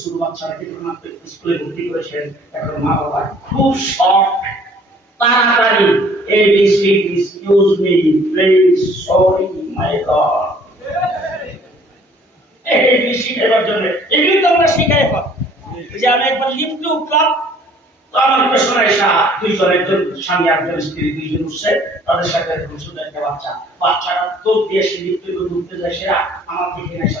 ছোট বাচ্চাকে যখন স্কুলে ভর্তি করেছেন, এখন মা বাবা খুব শখ, তাড়াতাড়ি ABC excuse me please sorry my god জন্য তো আমরা শিখাই হয় যে আমি একবার উঠলাম, তো আমার এসা দুইজন, একজন স্বামী একজন স্ত্রী, দুইজন উঠছে, তাদের সাথে এরকম ছোট একটা বাচ্চা। বাচ্চাটা দৌড় দিয়ে সে লিফটে উঠতে যায় সেরা আমার দিকে এসে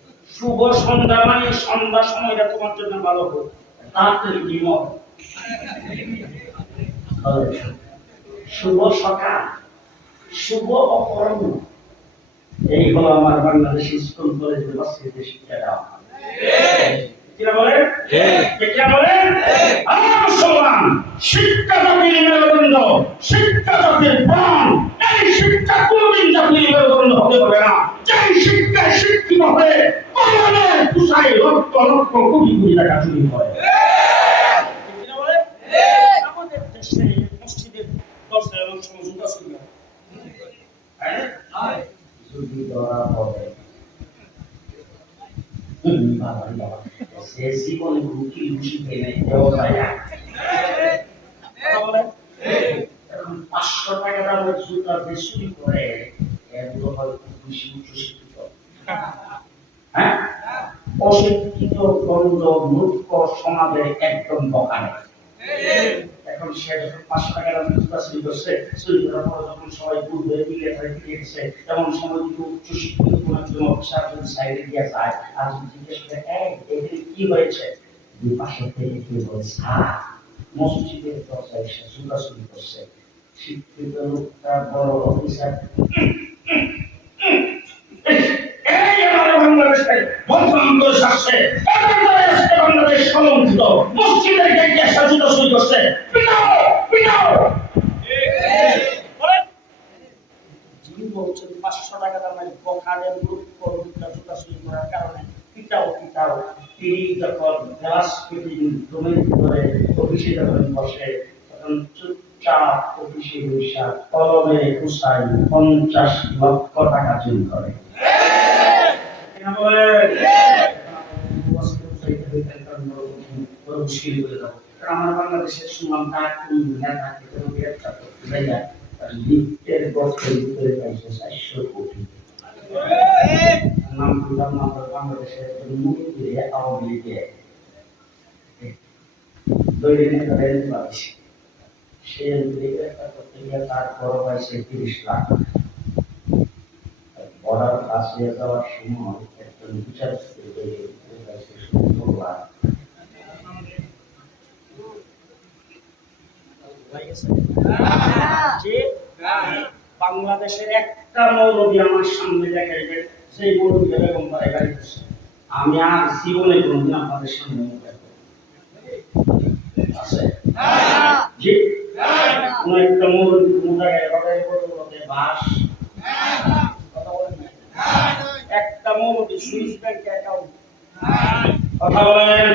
শুভ সন্ধ্যা মানে সন্ধ্যা সময়টা তোমার জন্য ভালো হোক। তাড়াতাড়ি বিমল। শুভ সকাল। শুভ অপরাহ্ন। এই হলো আমার বাংলাদেশ স্কুল কলেজ ইউনিভার্সিটিতে শিক্ষা দেওয়া। হয়। বলেন কিরা বলেন আমার মুসলমান শিক্ষা জাতির মেরুদণ্ড শিক্ষা জাতির প্রাণ এই শিক্ষা কোনদিন জাতির মেরুদণ্ড হতে পারে না যেই শিক্ষায় শিক্ষিত হয়ে কল্যাণের তুষায় লক্ষ লক্ষ কোটি কোটি টাকা চুরি করে কিরা বলেন? আমাদের দেশে মসজিদের দশটা এবং সমঝোতা ছিল হ্যাঁ উচ্চশিক্ষিত হ্যাঁ অশিক্ষিত গণ্ড মূর্খ সমাজের একদম বকানে এখন সে পাঁচশো টাকা দামের জুতা চুরি করছে, চুরি করার পর যখন সবাই দূর হয়ে মিলে ধরে ফিরে গেছে তেমন সময় যদি উচ্চশিক্ষিত কোন একজন অফিসার যদি সাইডে দিয়ে যায়, আর যদি জিজ্ঞেস করে, এই, এখানে কি হয়েছে? দুই পাশে থেকে কি বলে, স্যার, মসজিদের দরজায় সে জুতা চুরি করছে। শিক্ষিত লোকটা, বড় অফিসার বাংলাদেশে বদনামদের বাংলাদেশ বাংলাদেশ কলঙ্কিত করছে যিনি বলছেন পাঁচশো টাকা দামের বখানের গ্রুপ করুণটা জুতা করার কারণে পিটাও পিটাও তিনি যখন গ্লাস ফিটিং রুমের ভিতরে অফিসে যখন বসে তখন চুপচাপ অফিসে বৈশা কলমে কুসাই পঞ্চাশ লক্ষ টাকা চুরি করে। কেন মুশকিল করে দাও কারণ আমরা বাংলাদেশের শুনলাম তার কোন নেতা কোনো গ্রেপ্তার করতে তার লিফটের গর্তের ভিতরে পাইছে চারশো কোটি। নাম দিলাম আমরা বাংলাদেশের মন্ত্রী আওয়ামী লীগের দলীয় নেতা রেল পাইছে সে গ্রেপ্তার করতে গিয়ে তার বড় পাইছে তিরিশ লাখ। বর্ডার কাছে যাওয়ার সময় একজন বিচার পাইছে সত্তর লাখ। যে বাংলাদেশের একটা মৌলবী আমার সামনে দেখাইবে সেই মৌলবী গাড়ি আমি আর জীবনে কোনদিন আপনাদের সামনে একটা মৌলবী কোন জায়গায় কথা বলেন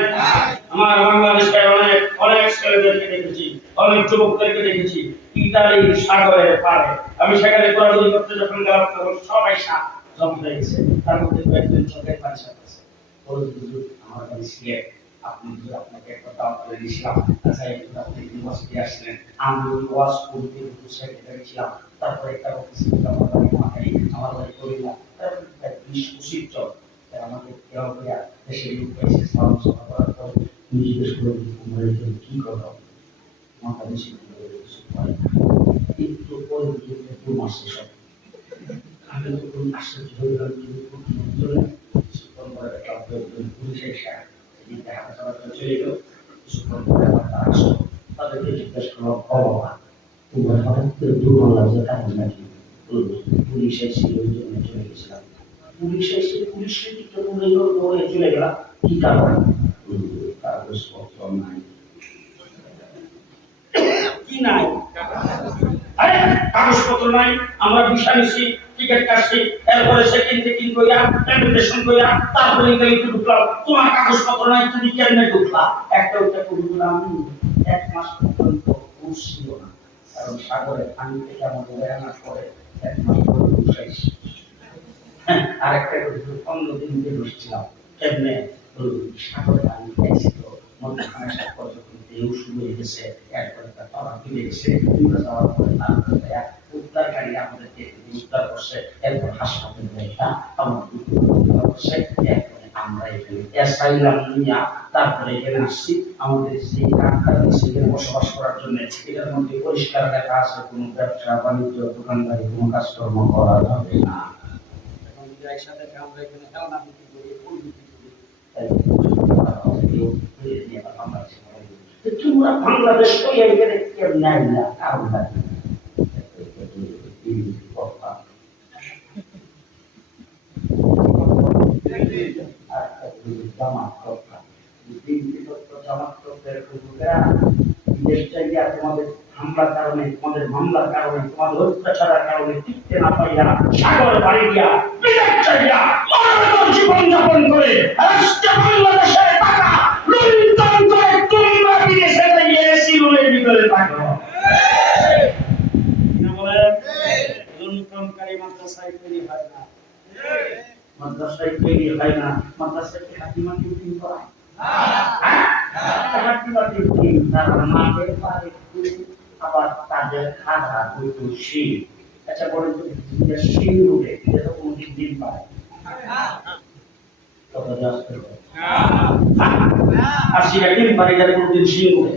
আমার বাংলাদেশে অনেক অনেক ছেলেদেরকে দেখেছি। অনেক যুবকদেরকে দেখেছি ইতালির সাগরের পাড়ে। আমি সেখানে ঘোরাঘুরি করতে যখন গেলাম, তখন সবাই সাপ জমা গেছে তার মধ্যে কয়েকজন চোখের পানি সাপ আছে। হুজুর, আমার সিলেট আপনি আপনাকে একটা দাম করে দিয়েছিলাম আচ্ছা আপনি আমি করতে তারপরে একটা আমার আমাকে কেউ দেশের লোক পর কি মাথা বেশি করে কিছু করে না। একটু পরে দু মাসে সব আমি তখন আশ্চর্য গেলাম যে প্রথম জন্য কিছুক্ষণ পরে একটা পুলিশ এসে দেখা যাওয়ার চলে তারা গেছিলাম। পুলিশ এসে পুলিশের দৌড়ে চলে গেলাম কি কারণ? বলল, নাই। কি নাই? কাগজপত্র নাই, আমরা ভিসা নিছি, টিকিট কাটছি, এরপরে সেকেন্ড চেকিং ইমিগ্রেশন কইরা তারপরে ঢুকলাম। তোমার কাগজপত্র নাই, তুমি কেমনে ঢুকলা? একটা আমি এক মাস পর্যন্ত ঘুরছিল না। কারণ সাগরে পানি থেকে আমাদের বেড়ানোর পরে এক মাস পরে ঘুষাইছি। হ্যাঁ আরেকটা পনেরো দিন দিয়ে বসছিলাম কেমনে? সাগরে পানি তারপরে দেখা এখানে আসছি আমাদের সেই কার্ডটা সেখানে বসবাস করার জন্য এটার মধ্যে পরিষ্কার লেখা আছে কোনো ব্যবসা বাণিজ্য দোকানদারি কোনো কাজকর্ম করা যাবে না এখন আমরা এখানে বিক্রি করি ফুল বিক্রি করি তাই কেউ নিয়ে আবার বাংলাদেশে পাঠাই দিবে। তো তোমরা বাংলাদেশ কই এখানে কেউ নেয় না কারণ চাইয়া তোমাদের হামলার কারণে তোমাদের মামলার কারণে তোমাদের অত্যাচারের কারণে টিকতে না পাইয়া সাগর বাড়ি দিয়া বিদেশ চাইয়া জীবন যাপন করে আজকে বাংলাদেশের টাকা ভিতরে থাকো। কিনা বলেন লুণ্ঠনকারী মাদ্রাসায় তৈরি হয় না। মাদ্রাসায় তৈরি হয় না। মাদ্রাসায় কি হাকিমা টিউটিং করায় হাকিমা টিউটিং তার মাঠে পারে আবার তাদের খাতা দুটো শিল আচ্ছা বলেন তো শিল উঠে এটা কোন দিন পায় আর পারে এটা কোনদিন শিল উঠে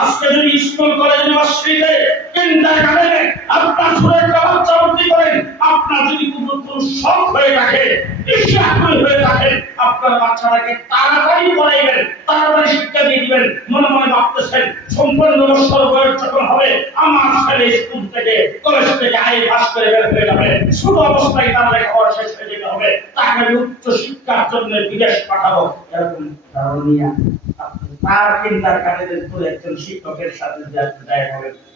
আজকে যদি স্কুল, কলেজ, ইউনিভার্সিটিতে কিন্ডারগার্টেনে আপনার ছোট একটা বাচ্চা ভর্তি করেন, আপনার যদি কোনো কোনো শখ হয়ে থাকে ঈর্ষাকুল হয়ে থাকে, আপনার বাচ্চাটাকে তাড়াতাড়ি পড়াইবেন, তাড়াতাড়ি শিক্ষা দিয়ে দিবেন, মনে মনে ভাবতেছেন, সম্পূর্ণ বছর বয়স যখন হবে, আমার ছেলে স্কুল থেকে, কলেজ থেকে আই পাস করে বের হয়ে যাবে। ছোট অবস্থায় তার লেখাপড়া শেষ হয়ে যেতে হবে। তাকে উচ্চ শিক্ষার জন্য বিদেশ পাঠাবো। এরকম ধারণা তার চিন্তার একজন শিক্ষকের সাথে দেখা স্যার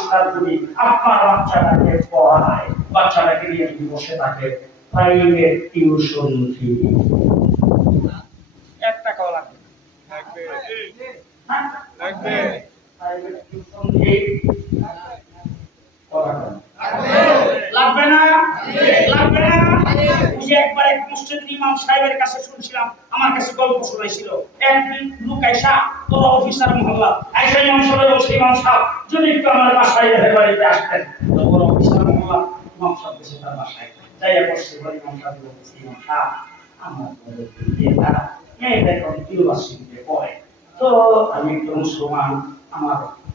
মাস্টার যদি আপনার বাচ্চাটাকে পড়ায় বাচ্চাটাকে নিয়ে যদি বসে থাকে প্রাইভেট টিউশন ফি এক টাকাও লাগবে? লাগবে। প্রাইভেট টিউশন ফি লাগবে। না? লাগবে। না? ওই একবার এক মসজিদ ইমাম সাহেবের কাছে শুনছিলাম আমার কাছে গল্প শোনাইছিল। এক লোক আইসা বড় অফিসার মহল্লা। আইসা ইমাম সাহেব সেই ইমাম সাহেব যদি একটু আমার বাসায় এর বাড়িতে আসতেন তো বড় অফিসার মহল্লা ইমাম সাহেব গেছে তার বাসায়। যাইয়া বসছে বলে ইমাম সাহেব বলছে ইমাম আমার ঘরে বিয়েটা এই দেখুন ইউনিভার্সিটিতে পড়ে। তো আমি একটু মুসলমান, আমার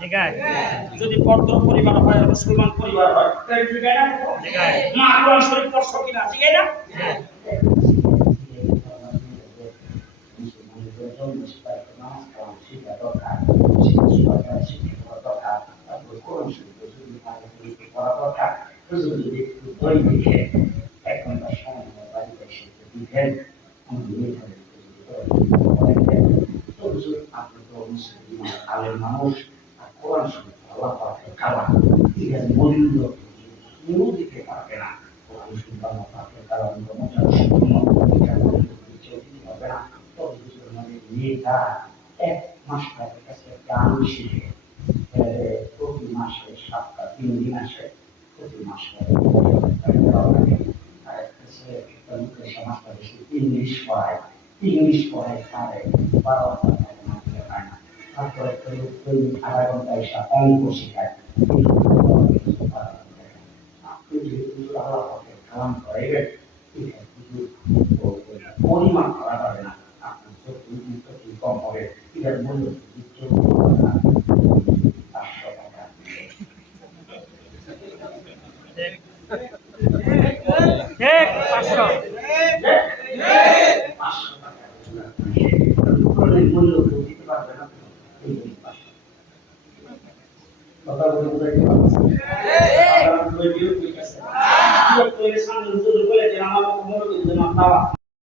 জায়গায় যদি পর্দন পরিবার হয় মুসলমান পরিবার হয় তাহলে জিগায় না জিগায় মা কোরআন শরীফ পড়ছ কিনা জিগায় না Thank you. কেউ দিতে পারবে না কোরআন আল্লাহ পাকের কালাম ব্রহ্মচার সম্পূর্ণ দিতে পারবে না তো হুজুর আমাদের মেয়েটা এক মাস তাদের কাছে গান শিখে প্রতি মাসে সাতটা তিন দিন আসে প্রতি মাসে তাকে ইংলিশ পড়ায় ইংলিশ পড়ায় তারে বারো তারপর আধা ঘণ্টা এসে অঙ্ক শেখায় কালাম করাইবেন পরিমাণ করা যাবে না আপনার চোখে চোখে কম হবে এটার মূল্য পাঁচশো।